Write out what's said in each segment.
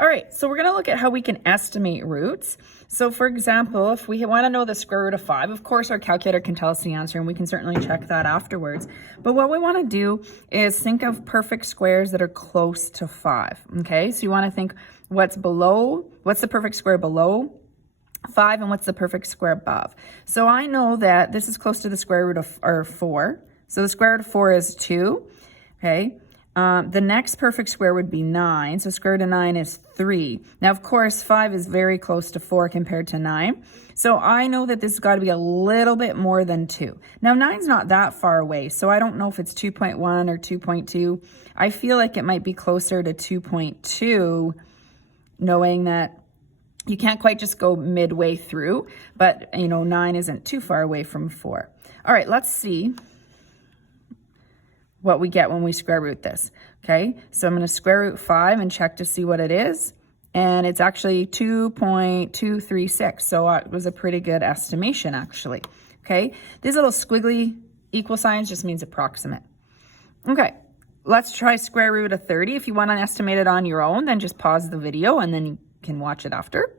All right, so we're going to look at how we can estimate roots. So for example, if we want to know the square root of 5, of course our calculator can tell us the answer and we can certainly check that afterwards. But what we want to do is think of perfect squares that are close to 5, okay? So you want to think what's the perfect square below 5 and what's the perfect square above. So I know that this is close to the square root of 4. So the square root of 4 is 2, okay? The next perfect square would be 9. So square root of 9 is 3. Now, of course, 5 is very close to 4 compared to 9. So I know that this has got to be a little bit more than 2. Now, 9's not that far away, so I don't know if it's 2.1 or 2.2. I feel like it might be closer to 2.2, knowing that you can't quite just go midway through, but, 9 isn't too far away from 4. All right, let's see what we get when we square root this, okay? So I'm going to square root 5 and check to see what it is, and it's actually 2.236, so it was a pretty good estimation, actually, okay? These little squiggly equal signs just means approximate. Okay, let's try square root of 30. If you want to estimate it on your own, then just pause the video and then you can watch it after.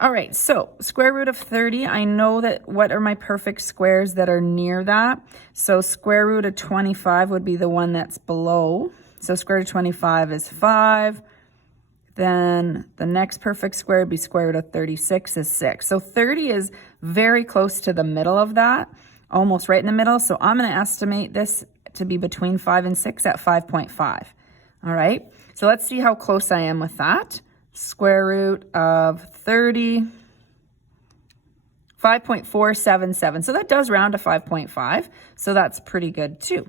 All right, so square root of 30, I know that what are my perfect squares that are near that. So square root of 25 would be the one that's below. So square root of 25 is 5. Then the next perfect square would be square root of 36 is 6. So 30 is very close to the middle of that, almost right in the middle. So I'm going to estimate this to be between 5 and 6 at 5.5. All right, so let's see how close I am with that. Square root of 30, 5.477. So that does round to 5.5. So that's pretty good too.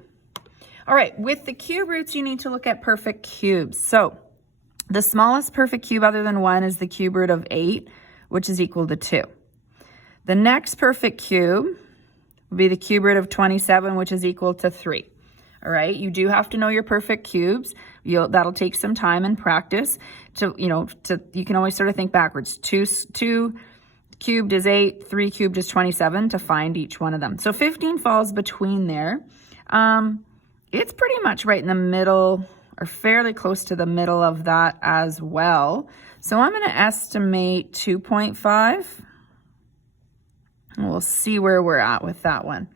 All right, with the cube roots, you need to look at perfect cubes. So the smallest perfect cube other than 1 is the cube root of 8, which is equal to 2. The next perfect cube would be the cube root of 27, which is equal to 3. All right, you do have to know your perfect cubes. That'll take some time and practice. You can always sort of think backwards. 2 cubed is 8, 3 cubed is 27 to find each one of them. So 15 falls between there. It's pretty much right in the middle or fairly close to the middle of that as well. So I'm going to estimate 2.5. And we'll see where we're at with that one.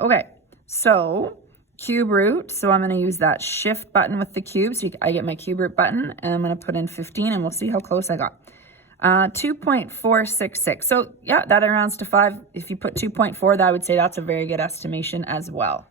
Okay, so cube root, so I'm going to use that shift button with the cube. So I get my cube root button, and I'm going to put in 15, and we'll see how close I got. 2.466. So yeah, that rounds to 5. If you put 2.4, that I would say that's a very good estimation as well.